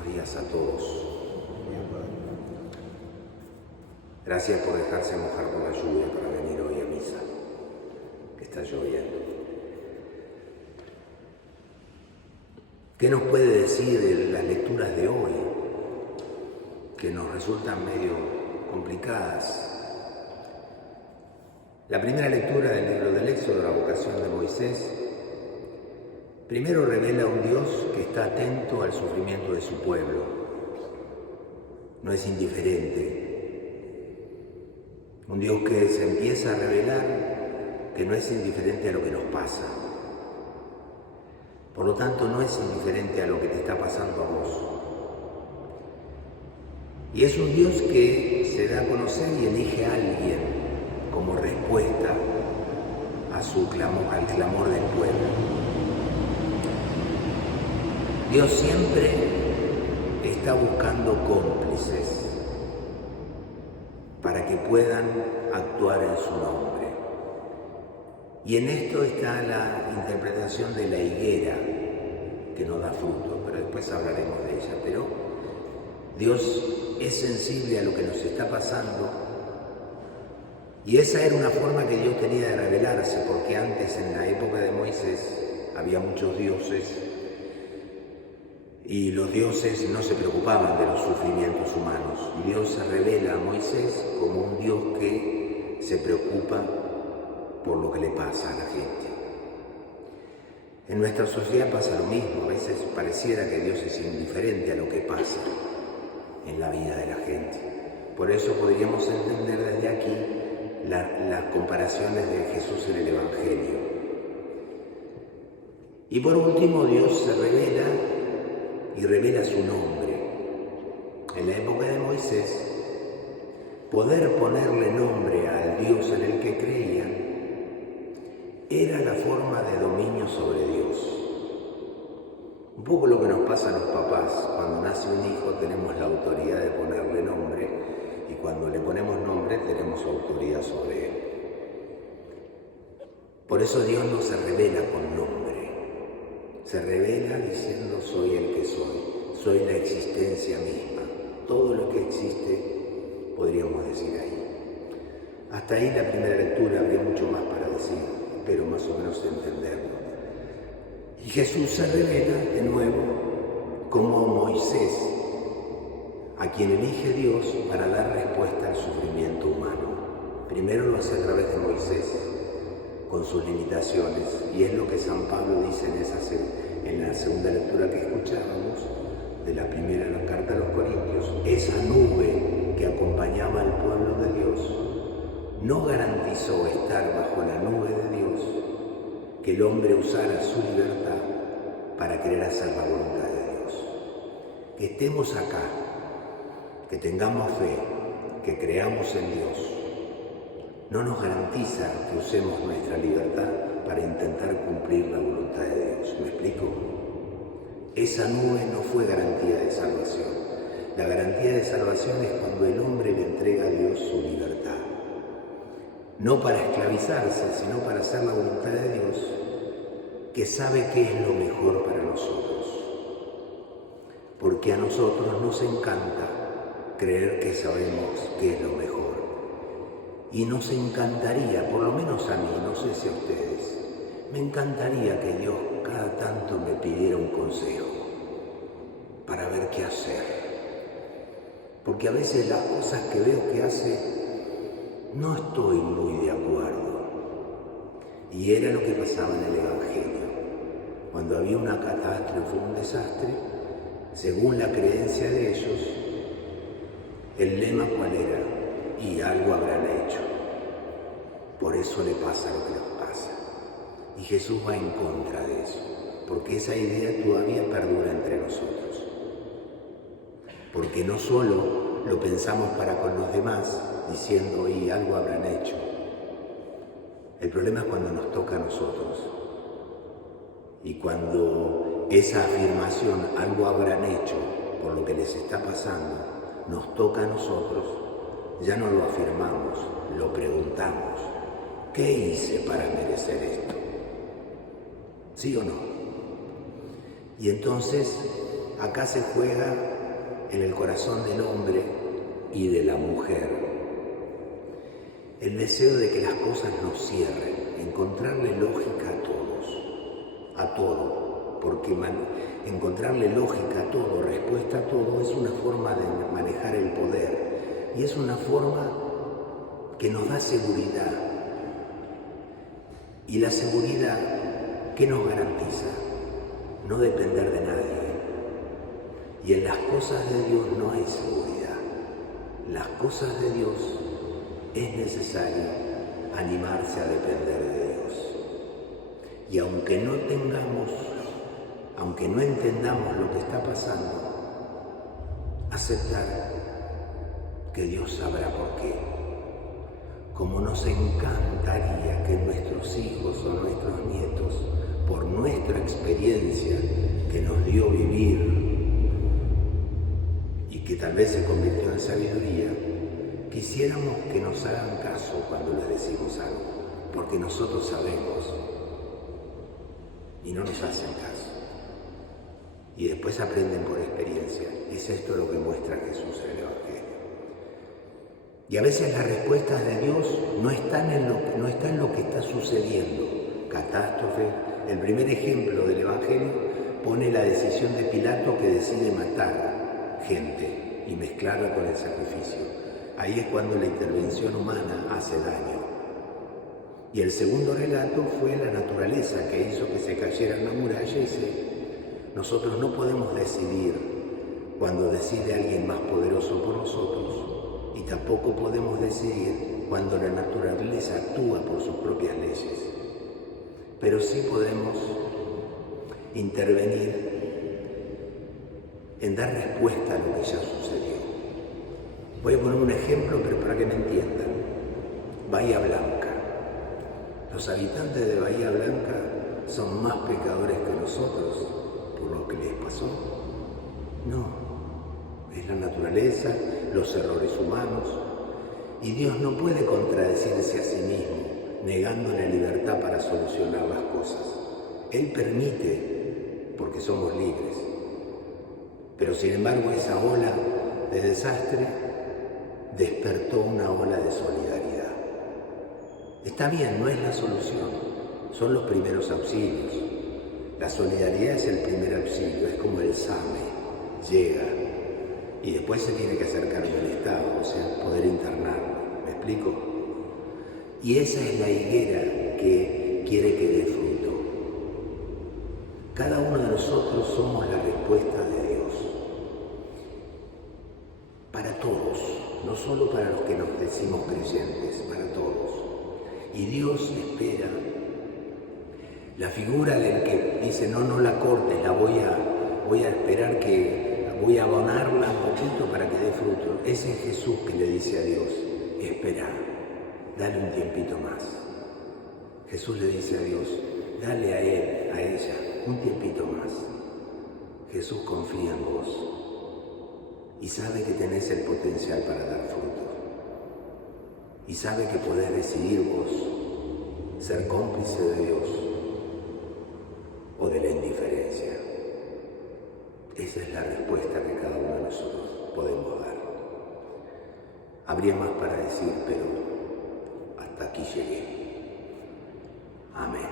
Buenos días a todos. Gracias por dejarse mojar por la lluvia para venir hoy a misa, que está lloviendo. ¿Qué nos puede decir de las lecturas de hoy, que nos resultan medio complicadas? La primera lectura del libro del Éxodo, la vocación de Moisés, primero revela a un Dios que está atento al sufrimiento de su pueblo. No es indiferente. Un Dios que se empieza a revelar que no es indiferente a lo que nos pasa. Por lo tanto, no es indiferente a lo que te está pasando a vos. Y es un Dios que se da a conocer y elige a alguien como respuesta a su clamor, al clamor del pueblo. Dios siempre está buscando cómplices para que puedan actuar en su nombre. Y en esto está la interpretación de la higuera, que no da fruto, pero después hablaremos de ella. Pero Dios es sensible a lo que nos está pasando, y esa era una forma que Dios tenía de revelarse, porque antes, en la época de Moisés, había muchos dioses, y los dioses no se preocupaban de los sufrimientos humanos. Y Dios se revela a Moisés como un Dios que se preocupa por lo que le pasa a la gente. En nuestra sociedad pasa lo mismo. A veces pareciera que Dios es indiferente a lo que pasa en la vida de la gente. Por eso podríamos entender desde aquí las comparaciones de Jesús en el Evangelio. Y por último, Dios se revela y revela su nombre. En la época de Moisés, poder ponerle nombre al Dios en el que creían era la forma de dominio sobre Dios. Un poco lo que nos pasa a los papás: cuando nace un hijo tenemos la autoridad de ponerle nombre, y cuando le ponemos nombre tenemos autoridad sobre él. Por eso Dios no se revela con nombre. Se revela diciendo: soy el que soy la existencia misma. Todo lo que existe, podríamos decir ahí. Hasta ahí la primera lectura, habría mucho más para decir, pero más o menos entenderlo. Y Jesús se revela de nuevo como Moisés, a quien elige Dios para dar respuesta al sufrimiento humano. Primero lo hace a través de Moisés, con sus limitaciones, y es lo que San Pablo dice en la segunda lectura que escuchábamos de la primera carta a los Corintios. Esa nube que acompañaba al pueblo de Dios no garantizó estar bajo la nube de Dios, que el hombre usara su libertad para querer hacer la voluntad de Dios. Que estemos acá, que tengamos fe, que creamos en Dios, no nos garantiza que usemos nuestra libertad para intentar cumplir la voluntad de Dios. ¿Me explico? Esa nube no fue garantía de salvación. La garantía de salvación es cuando el hombre le entrega a Dios su libertad. No para esclavizarse, sino para hacer la voluntad de Dios, que sabe qué es lo mejor para nosotros. Porque a nosotros nos encanta creer que sabemos qué es lo mejor. Y nos encantaría, por lo menos a mí, no sé si a ustedes, me encantaría que Dios cada tanto me pidiera un consejo para ver qué hacer. Porque a veces las cosas que veo que hace, no estoy muy de acuerdo. Y era lo que pasaba en el Evangelio. Cuando había una catástrofe, un desastre, según la creencia de ellos, el lema ¿cuál era? Y algo habrán hecho. Por eso le pasa lo que les pasa. Y Jesús va en contra de eso, porque esa idea todavía perdura entre nosotros. Porque no solo lo pensamos para con los demás, diciendo: y algo habrán hecho. El problema es cuando nos toca a nosotros. Y cuando esa afirmación, algo habrán hecho por lo que les está pasando, nos toca a nosotros, ya no lo afirmamos, lo preguntamos. ¿Qué hice para merecer esto? ¿Sí o no? Y entonces Acá se juega en el corazón del hombre y de la mujer el deseo de que las cosas nos cierren, encontrarle lógica a todo, porque encontrarle lógica a todo, respuesta a todo, es una forma de manejar el poder y es una forma que nos da seguridad. Y la seguridad, ¿qué nos garantiza? No depender de nadie. Y en las cosas de Dios no hay seguridad. Las cosas de Dios es necesario animarse a depender de Dios. Y aunque no entendamos lo que está pasando, aceptar que Dios sabrá por qué. Como nos encantaría que nuestros hijos o nuestros nietos, por nuestra experiencia que nos dio vivir y que tal vez se convirtió en sabiduría, quisiéramos que nos hagan caso cuando les decimos algo, porque nosotros sabemos y no nos hacen caso. Y después aprenden por experiencia. Es esto lo que muestra Jesús en el Evangelio. Y a veces las respuestas de Dios no están en lo que está sucediendo. Catástrofe. El primer ejemplo del Evangelio pone la decisión de Pilato, que decide matar gente y mezclarla con el sacrificio. Ahí es cuando la intervención humana hace daño. Y el segundo relato fue la naturaleza, que hizo que se cayera la muralla y nosotros no podemos decidir cuando decide alguien más poderoso por nosotros, y tampoco podemos decidir cuando la naturaleza actúa por sus propias leyes. Pero sí podemos intervenir en dar respuesta a lo que ya sucedió. Voy a poner un ejemplo, pero para que me entiendan. Bahía Blanca. Los habitantes de Bahía Blanca son más pecadores que nosotros por lo que les pasó. No, es la naturaleza, los errores humanos, y Dios no puede contradecirse a sí mismo, negando la libertad para solucionar las cosas. Él permite, porque somos libres, pero sin embargo esa ola de desastre despertó una ola de solidaridad. Está bien, no es la solución, son los primeros auxilios. La solidaridad es el primer auxilio, es como el SAME, llega y después se tiene que hacer cargo del Estado, o sea, poder internarlo. ¿Me explico? Y esa es la higuera que quiere que dé fruto. Cada uno de nosotros somos la respuesta de Dios. Para todos, no solo para los que nos decimos creyentes, para todos. Y Dios espera la figura del que dice, no la cortes, voy a esperar voy a abonarla un poquito para que dé fruto. Ese es Jesús que le dice a Dios, espera, dale un tiempito más. Jesús le dice a Dios, dale a él, a ella, un tiempito más. Jesús confía en vos y sabe que tenés el potencial para dar fruto. Y sabe que podés decidir vos ser cómplice de Dios o de la indiferencia. Esa es la respuesta que cada uno de nosotros podemos dar. Habría más para decir, pero hasta aquí llegué. Amén.